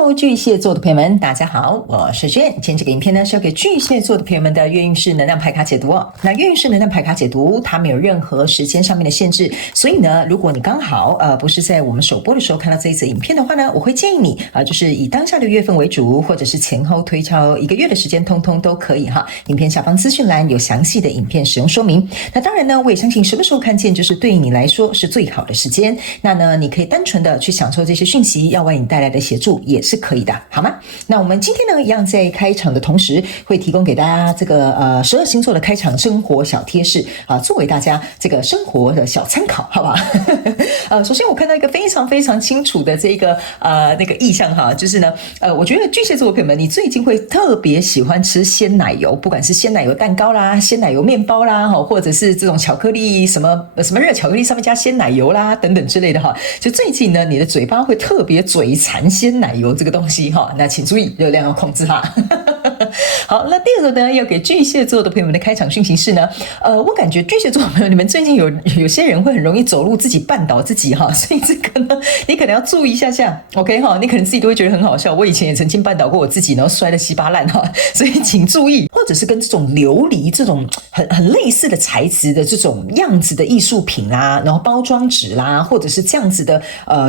Hello， 巨蟹座的朋友們，大家好，我是 Jane。今天這個影片呢是要給巨蟹座的朋友們的月運勢能量牌卡解讀哦。那月運勢能量牌卡解讀，它沒有任何時間上面的限制，所以呢，如果你剛好不是在我們首播的時候看到這一則影片的話呢，我會建議你就是以當下的月份為主，或者是前後推敲1個月的時間，通通都可以哈。影片下方資訊欄有詳細的影片使用說明。那當然呢，我也相信什麼時候看見就是對你來說是最好的時間。那呢，你可以單純的去享受這些訊息要為你帶來的協助也是可以的，好嗎？那我們今天呢，一樣在開場的同時，會提供給大家這個12星座的開場生活小貼士作為大家這個生活的小參考，好吧？首先我看到一個非常非常清楚的這個那個意象哈，就是呢，我覺得巨蟹座的朋友們，你最近會特別喜歡吃鮮奶油，不管是鮮奶油蛋糕啦、鮮奶油麵包啦，或者是這種巧克力什麼熱巧克力上面加鮮奶油啦等等之類的哈，就最近呢，你的嘴巴会特別嘴饞鮮奶油這個東西哈，那請注意熱量要控制哈。好，那第二個呢，要給巨蟹座的朋友們的開場訊息是呢，我感覺巨蟹座的朋友，你們最近有些人會很容易走路自己絆倒自己哈，所以這個呢，你可能要注意一下下 ，OK 哈，你可能自己都會覺得很好笑。我以前也曾經絆倒過我自己，然後摔得稀巴爛哈，所以請注意，或者是跟這種琉璃這種很類似的材質的這種樣子的藝術品啦，然後包裝紙啦，或者是這樣子的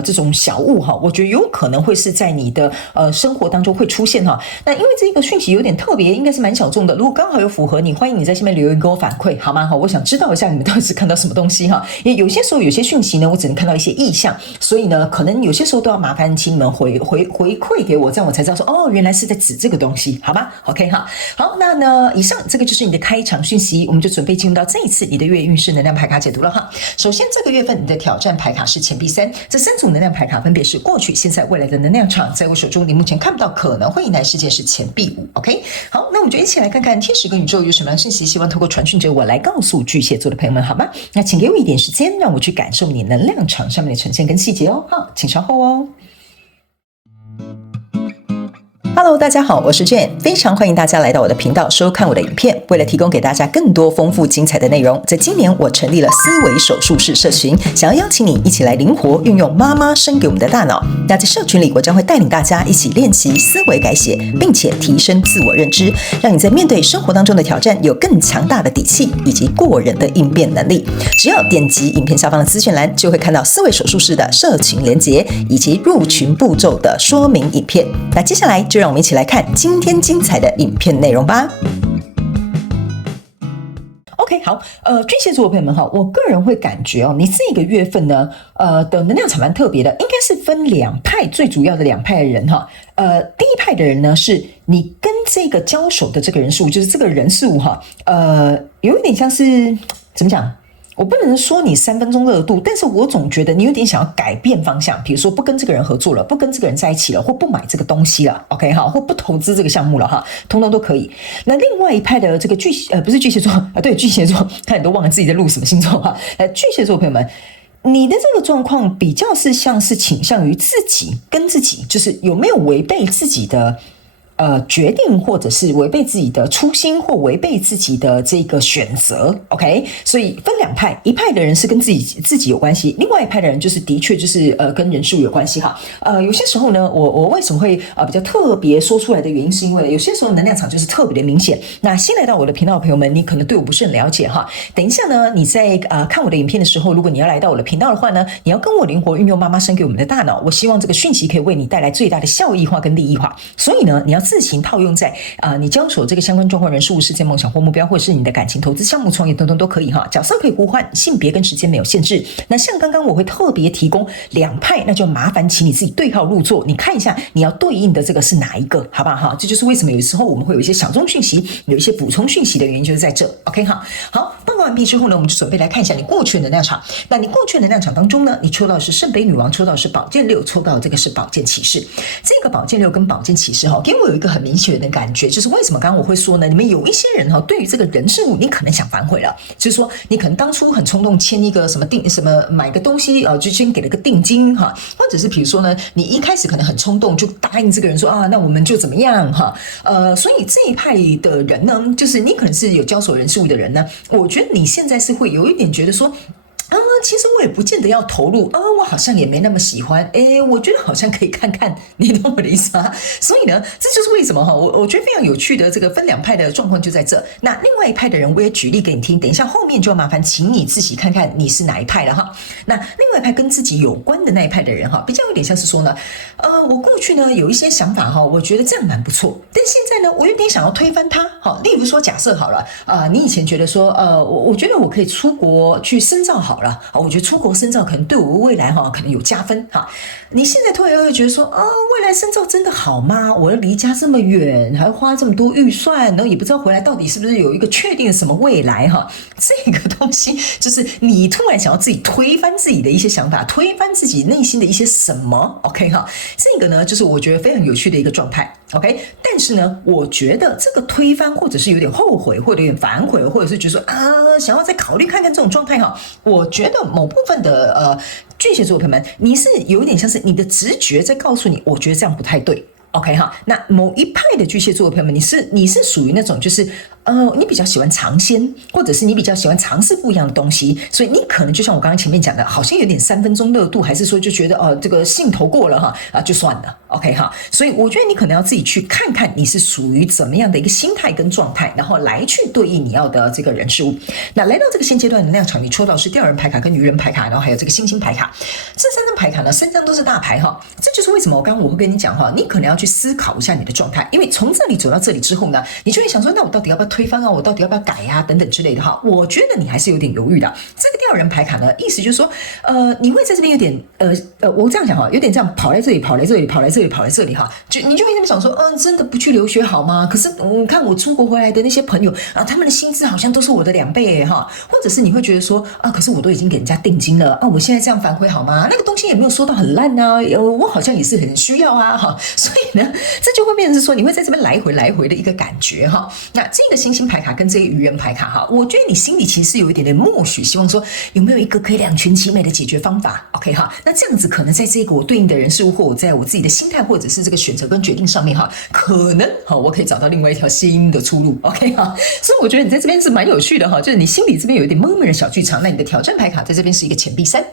這種小物哈，我覺得有可能會是在你的生活當中會出現哈。那因為這個訊息有點特別，應該是蠻小眾的。如果剛好有符合你，歡迎你在下面留言給我反饋，好嗎？好，我想知道一下你們到底是看到什麼東西哈。因為有些時候有些訊息呢，我只能看到一些意象，所以呢，可能有些時候都要麻煩請你們回饋給我，這樣我才知道說哦，原來是在指這個東西，好嗎 ？OK 哈。好，那呢，以上這個就是你的開場訊息，我們就準備進入到這一次你的月運勢能量牌卡解讀了哈。首先，這個月份你的挑戰牌卡是錢幣3，這3組能量牌卡分別是過去、現在、未來的能量場，在我手中你目前看不到可能會迎來事件是錢幣5。OK， 好，那我們就一起來看看天使跟宇宙有什麼樣的信息，希望透過傳訊者我來告訴巨蟹座的朋友們，好嗎？那請給我一點時間，讓我去感受你能量場上面的呈現跟細節哦。好，請稍後哦。Hello， 大家好，我是 Jane， 非常歡迎大家來到我的頻道收看我的影片。為了提供給大家更多豐富精彩的內容，在今年我成立了思維手術室社群，想要邀請你一起來靈活運用媽媽生給我們的大腦。那在社群裡，我將會帶領大家一起練習思維改寫，並且提升自我認知，讓你在面對生活當中的挑戰有更強大的底氣以及過人的應變能力。只要點擊影片下方的資訊欄，就會看到思維手術室的社群連結以及入群步驟的說明影片。那接下來就讓我們一起來看今天精彩的影片內容吧。OK， 好，巨蟹座的朋友們哈，我個人會感覺哦，你這個月份呢，的能量場蠻特別的，應該是分2派，最主要的2派的人哈。第一派的人呢，是你跟這個交手的這個人事物，就是這個人事物哈，有一點像是怎麼講？我不能說你3分鐘熱度，但是我總覺得你有點想要改變方向，比如說不跟這個人合作了，不跟這個人在一起了，或不買這個東西了 ，OK 哈，或不投資這個項目了哈，通通都可以。那另外一派的這個不是巨蟹座對，巨蟹座，看你都忘了自己在錄什麼星座哈。巨蟹座的朋友們，你的這個狀況比較是像是傾向於自己跟自己，就是有沒有違背自己的決定，或者是違背自己的初心，或違背自己的這個選擇 ，OK， 所以分2派，一派的人是跟自己有關係，另外一派的人就是的確就是跟人事物有關係哈。有些時候呢，我為什麼會比較特別說出來的原因，是因為有些時候能量場就是特別的明顯。那新來到我的頻道的朋友們，你可能對我不是很了解哈。等一下呢，你在看我的影片的時候，如果你要來到我的頻道的話呢，你要跟我靈活運用媽媽生給我們的大腦，我希望這個訊息可以為你帶來最大的效益化跟利益化。所以呢，你要自行套用在你交手這個相關狀況、人事物、事件、夢想或目標，或是你的感情、投資項目、創業等等都可以哈。角色可以互換，性別跟時間沒有限制。那像剛剛我會特別提供2派，那就麻煩請你自己對號入座，你看一下你要對應的這個是哪一個，好不好哈？這就是為什麼有時候我們會有一些小眾訊息，有一些補充訊息的原因，就是在這。OK 哈，好，報告完畢之後呢，我們就準備來看一下你過去的能量場。那你過去的能量場當中呢，你抽到的是聖杯女王，抽到的是宝劍6，抽到的這個是寶劍騎士。這個寶劍6跟寶劍騎士哈，給我有一個很明顯的感覺，就是為什麼剛剛我會說呢？你們有一些人哈，對於這個人事物，你可能想反悔了，就是說你可能當初很衝動簽一個什麼買個東西就先給了個定金哈，或者是比如說呢，你一開始可能很衝動就答應這個人說那我們就怎麼樣哈，所以這一派的人呢，就是你可能是有交手人事物的人呢，我覺得你現在是會有一點覺得說，其實我也不見得要投入，我好像也沒那麼喜歡，我覺得好像可以看看，你懂我的意思嗎？所以呢，這就是為什麼我覺得非常有趣的這個分兩派的狀況就在這。那另外一派的人，我也舉例給你聽，等一下後面就要麻煩請你自己看看你是哪一派了哈。那另外一派跟自己有關的那一派的人哈，比較有點像是說呢，我過去呢有一些想法哈，我覺得這樣蠻不錯，但現在呢，我有點想要推翻它。好，例如說假設好了，你以前覺得說，我覺得我可以出國去深造好了，我覺得出國深造可能對我未來可能有加分哈。你現在突然又會覺得說，未來深造真的好嗎？我要離家這麼遠，還要花這麼多預算，然後也不知道回來到底是不是有一個確定的什麼未來哈。這個東西就是你突然想要自己推翻自己的一些想法，推翻自己內心的一些什麼 ，OK 哈？這個呢，就是我覺得非常有趣的一個狀態 ，OK。但是呢，我覺得這個推翻或者是有點後悔，或者有點反悔，或者是覺得說想要再考慮看看這種狀態哈，我覺得某部分的巨蟹座的朋友們，你是有一點像是你的直覺在告訴你，我覺得這樣不太對。OK 哈，那某一派的巨蟹座的朋友們，你是屬於那種就是你比較喜歡嘗鮮，或者是你比較喜歡嘗試不一樣的東西，所以你可能就像我剛剛前面講的，好像有點3分鐘熱度，還是說就覺得這個興頭過了哈就算了 OK 哈，所以我覺得你可能要自己去看看你是屬於怎麼樣的一個心態跟狀態，然後來去對應你要的這個人事物。那來到這個現階段的能量場，你抽到是吊人牌卡跟愚人牌卡，然後還有這個星星牌卡，這3張牌卡呢3張都是大牌哈，這就是為什麼我剛剛我會跟你講哈，你可能要去思考一下你的狀態，因為從這裡走到這裡之後呢，你就會想說，那我到底要不要推翻啊？我到底要不要改啊？等等之類的哈。我覺得你還是有點猶豫的。這個吊人牌卡呢，意思就是說，你會在這邊有點我這樣講哈，有點這樣跑來這裡，跑來這裡，跑來這裡，跑來這裡哈，你就會這麼想說，真的不去留學好嗎？可是你看我出國回來的那些朋友啊，他們的薪資好像都是我的2倍哈，或者是你會覺得說可是我都已經給人家定金了我現在這樣反悔好嗎？那個東西也沒有說到很爛啊，我好像也是很需要啊哈，所以呢。這就會變成是說，你會在這邊來回的一個感覺哈。那這個星星牌卡跟這個愚人牌卡哈，我覺得你心裡其實是有一點點默許，希望說有沒有一個可以兩全其美的解決方法 ，OK 哈？那這樣子可能在這個我對應的人事物，或我在我自己的心態，或者是這個選擇跟決定上面哈，可能我可以找到另外一條新的出路 ，OK 哈？所以我覺得你在這邊是蠻有趣的哈，就是你心裡這邊有一點悶悶的小劇場。那你的挑戰牌卡在這邊是一個錢幣3。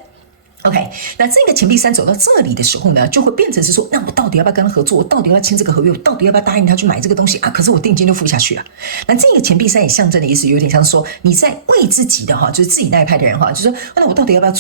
OK，那這個錢幣3走到這裡的時候呢，就會變成是說，那我到底要不要跟他合作？我到底要不要簽這個合約？我到底要不要答應他去買這個東西啊？可是我定金就付下去了。那這個錢幣3也象徵的意思有點像說，你在為自己的就是自己那一派的人就是說，那我到底要不要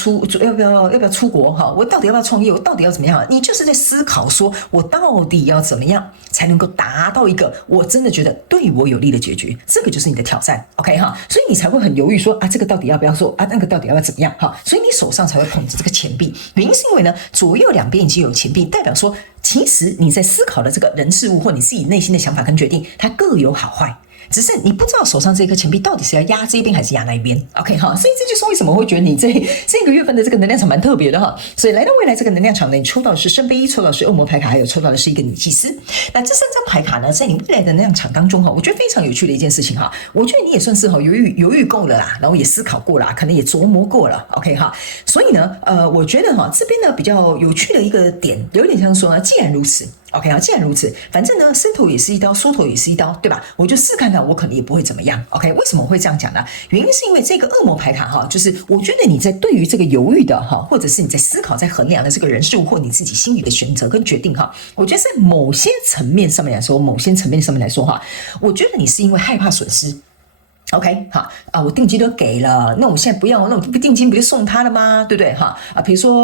要不要出國哈？我到底要不要創業？我到底要怎麼樣？你就是在思考說，我到底要怎麼樣才能夠達到一個我真的覺得對我有利的解決？這個就是你的挑戰 ，OK 哈？所以你才會很猶豫說這個到底要不要做那個到底要不要怎麼樣哈？所以你手上才會捧着這個錢幣，原因是因為呢，左右兩邊已經有錢幣，代表說，其實你在思考的這個人事物或你自己內心的想法跟決定，它各有好壞。只是你不知道手上這顆錢幣到底是要壓這邊還是壓那一邊 ，OK 哈，所以這就是為什麼我會覺得你這個月份的這個能量場蠻特別的哈。所以來到未來這個能量場呢，你抽到的是聖杯1，抽到的是惡魔牌卡，還有抽到的是一個女祭司。那這3張牌卡呢，在你未來的能量場當中哈，我覺得非常有趣的一件事情哈，我覺得你也算是猶豫夠了啦，然後也思考過了，可能也琢磨過了 ，OK 哈。所以呢，我覺得哈，這邊呢比較有趣的一個點，有點像說呢，既然如此。OK 既然如此，反正呢，伸頭也是一刀，縮頭也是一刀，對吧？我就試看看，我可能也不會怎麼樣。OK，為什麼我會這樣講呢？原因是因為這個惡魔牌卡哈，就是我覺得你在對於這個猶豫的哈，或者是你在思考、在衡量的這個人事物或你自己心裡的選擇跟決定哈，我覺得在某些層面上面來說，哈，我覺得你是因為害怕損失。OK 好我定金都給了，那我現在不要，那我定金不就送他了嗎？對不對哈？比如說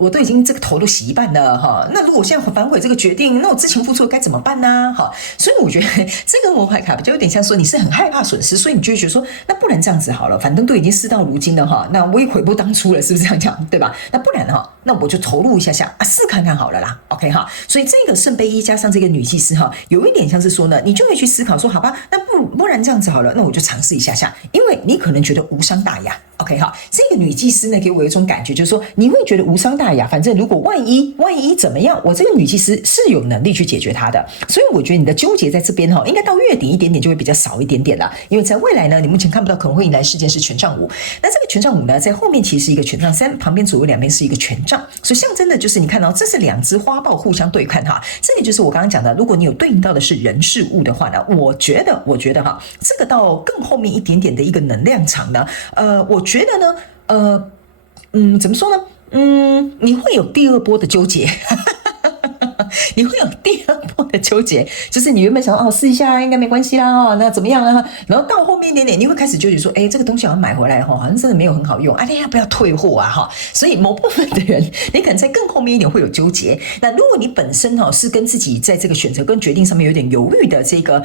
我都已經這個頭都洗一半了哈，那如果我現在反悔這個決定，那我之前付出的該怎麼辦呢？哈，所以我覺得這個魔牌卡比較有點像說你是很害怕損失，所以你就會覺得說，那不然這樣子好了，反正都已經事到如今了哈，那我也悔不當初了，是不是這樣講？對吧？那不然哈，那我就投入一下試看看好了啦。OK 哈，所以這個聖杯1加上這個女祭司哈，有一點像是說呢，你就會去思考說，好吧，那不然這樣子好了。那我就嘗試一下，因為你可能覺得無傷大雅 ，OK 哈。這個女祭司呢，給我一種感覺，就是說你會覺得無傷大雅，反正如果萬一怎麼樣，我這個女祭司是有能力去解決它的。所以我覺得你的糾結在這邊哈，應該到月底一點點就會比較少一點點了。因為在未來呢，你目前看不到可能會迎來事件是權杖5，那這個權杖5呢，在後面其實是一個權杖3，旁邊左右兩邊是一個權杖，所以象徵的就是你看到這是2隻花豹互相對看哈。這個就是我剛剛講的，如果你有對應到的是人事物的話呢，我覺得哈。這個到更後面一點點的一個能量場呢，我覺得呢，怎麼說呢？你會有第二波的糾結。你會有第二波的糾結，就是你原本想說試一下應該沒關係啦那怎麼樣啊？然後到後面一點點，你會開始糾結說，這個東西好像買回來好像真的沒有很好用你要不要退貨啊？所以某部分的人，你可能在更後面一點會有糾結。那如果你本身是跟自己在這個選擇跟決定上面有點猶豫的這個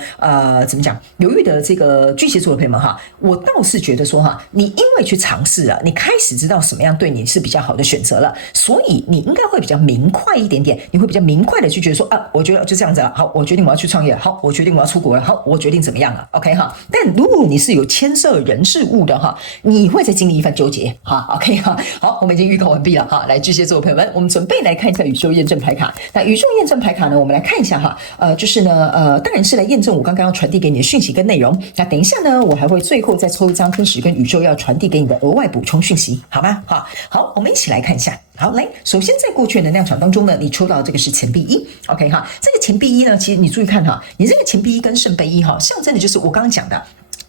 怎麼講？猶豫的這個巨蟹座的朋友們我倒是覺得說你因為去嘗試了，你開始知道什麼樣對你是比較好的選擇了，所以你應該會比較明快一點點，你會比較明快的去覺得說我覺得就這樣子了，好，我決定我要去創業，好，我決定我要出國了，好，我決定怎麼樣了 ，OK 但如果你是有牽涉人事物的你會再經歷一番糾結，OK 好，我們已經預告完畢了來巨蟹座的朋友們，我們準備來看一下宇宙驗證牌卡。那宇宙驗證牌卡呢，我們來看一下就是呢當然是來驗證我剛剛要傳遞給你的訊息跟內容。那等一下呢，我還會最後再抽一張天使跟宇宙要傳遞給你的額外補充訊息，好嗎？好，我們一起來看一下。好，來，首先在過去的能量場當中呢，你抽到這個是錢幣一 ，OK 這個錢幣一呢，其實你注意看你這個錢幣一跟聖杯一象徵的就是我剛剛講的。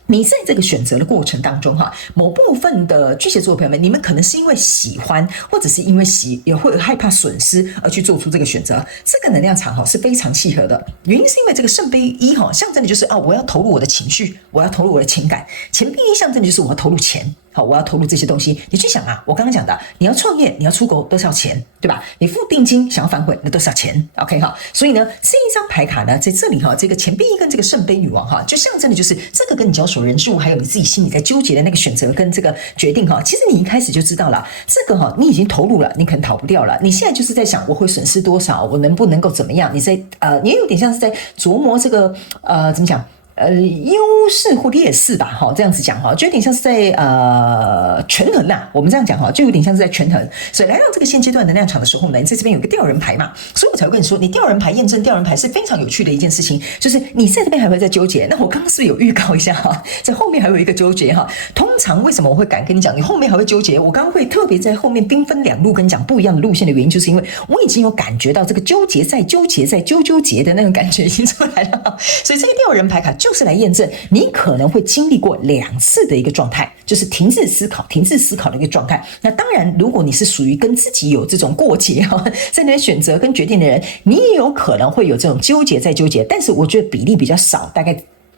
你在這個選擇的過程當中某部分的巨蟹座的朋友們，你們可能是因為喜歡，或者是因為也會害怕損失而去做出這個選擇。這個能量場是非常契合的，原因是因為這個聖杯一象徵的就是我要投入我的情緒，我要投入我的情感。錢幣一象徵的就是我要投入錢。我要投入這些東西，你去想我剛剛講的，你要創業，你要出國，都是要錢，對吧？你付定金想要反悔，那都是要錢 ，OK 所以呢，這一張牌卡呢，在這裡這個錢幣一跟這個聖杯女王就象徵的就是這個跟你交手人事物，還有你自己心裡在糾結的那個選擇跟這個決定其實你一開始就知道了，這個你已經投入了，你可能逃不掉了。你現在就是在想，我會損失多少，我能不能夠怎麼樣？你也有點像是在琢磨這個怎麼講？優勢或劣勢吧，這樣子講就有點像是在權衡啦。我們這樣講就有點像是在權衡。所以來到這個現階段能量場的時候呢，你在這邊有個吊人牌嘛，所以我才會跟你說，你吊人牌驗證吊人牌是非常有趣的一件事情，就是你在這邊還會再糾結。那我剛剛是不是有預告一下在後面還有一個糾結通常為什麼我會敢跟你講，你後面還會糾結？我剛剛會特別在後面兵分兩路跟你講不一樣的路線的原因，就是因為我已經有感覺到這個糾結在糾結在糾結的那種感覺已經出來了。所以這個吊人牌卡就是來驗證你可能會經歷過2次的一個狀態，就是停滯思考的一個狀態。那當然，如果你是屬於跟自己有這種過節在那邊選擇跟決定的人，你也有可能會有這種糾結在糾結，但是我覺得比例比較少，大概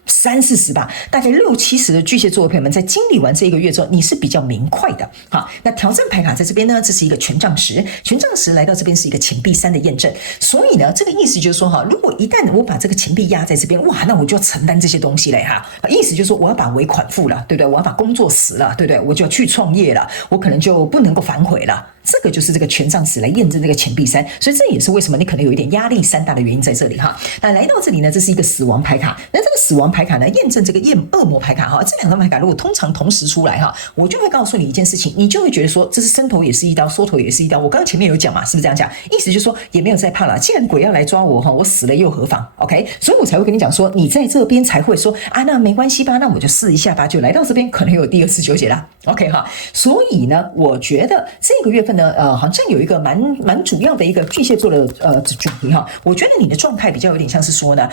30-40%吧，大概60-70%的巨蟹座的朋友們，在經歷完這一個月之後，你是比較明快的。好，那挑戰牌卡在這邊呢，這是一個權杖十，權杖十來到這邊是一個錢幣3的驗證。所以呢，這個意思就是說如果一旦我把這個錢幣壓在這邊，哇，那我就要承擔這些東西嘞意思就是說我要把尾款付了，對不對？我要把工作辭了，對不對？我就要去創業了，我可能就不能夠反悔了。這個就是這個權杖十來驗證這個錢幣3，所以這也是為什麼你可能有一點壓力山大的原因在這裡那來到這裡呢，這是一個死亡牌卡。那這個死亡牌卡呢，驗證這個惡魔牌卡這兩張牌卡如果通常同時出來我就會告訴你一件事情，你就會覺得說這是伸頭也是一刀，縮頭也是一刀。我剛剛前面有講嘛，是不是這樣講？意思就是說也沒有再怕了，既然鬼要來抓我我死了又何妨 ？OK， 所以我才會跟你講說，你在這邊才會說那沒關係吧，那我就試一下吧，就來到這邊可能有第2次糾結啦。OK 所以呢，我覺得這個月份呢，好像有一個蠻主要的一個巨蟹座的主題我覺得你的狀態比較有點像是說呢，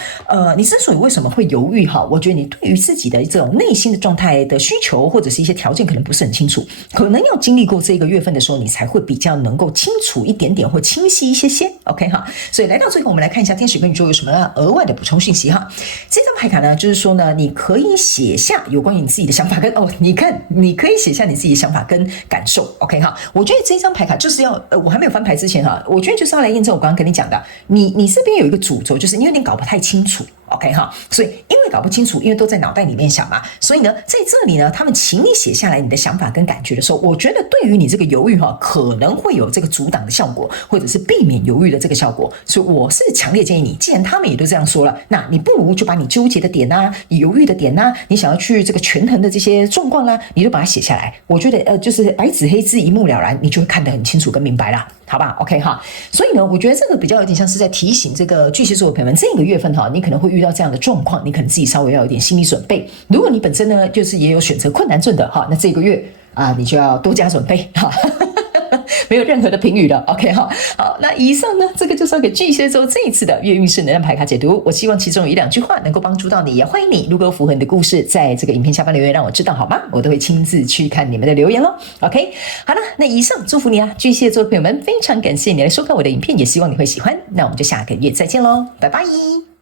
你之所以為什麼會猶豫我覺得你對於自己的這種內心的狀態的需求或者是一些條件可能不是很清楚，可能要經歷過這個月份的時候，你才會比較能夠清楚一點點或清晰一些。OK 所以來到最後，我們來看一下天使跟宇宙有什麼額外的補充訊息這張牌卡呢，就是說呢，你可以寫下有關於你自己的想法跟你看，你可以寫下你自己的想法跟感受。OK 我覺得這張牌卡就是要我還沒有翻牌之前我覺得就是要來驗證我剛剛跟你講的，你這邊有一個主軸，就是因為你搞不太清楚。OK 所以因為搞不清楚，因為都在腦袋裡面想嘛，所以呢，在這裡呢，他們請你寫下來你的想法跟感覺的時候，我覺得對於你這個猶豫可能會有這個阻擋的效果，或者是避免猶豫的這個效果。所以我是強烈建議你，既然他們也都這樣說了，那你不如就把你糾結的點你猶豫的點你想要去這個權衡的這些狀況你就把它寫下來。我覺得就是白紙黑字一目了然，你就會看得很清楚跟明白啦。好吧 ，OK 所以呢，我覺得這個比較有點像是在提醒這個巨蟹座的朋友們，這個月份你可能會遇到這樣的狀況，你可能自己稍微要有點心理準備。如果你本身呢，就是也有選擇困難症的那這個月你就要多加準備沒有任何的評語了。OK 哈，好，那以上呢，這個就是要給巨蟹座這一次的月運勢能量牌卡解讀。我希望其中有1-2句話能夠幫助到你，也歡迎你如果有符合你的故事，在這個影片下方留言讓我知道好嗎？我都會親自去看你們的留言咯。OK， 好了，那以上祝福你啊，巨蟹座的朋友們，非常感謝你來收看我的影片，也希望你會喜歡。那我們就下個月再見嘍，拜拜。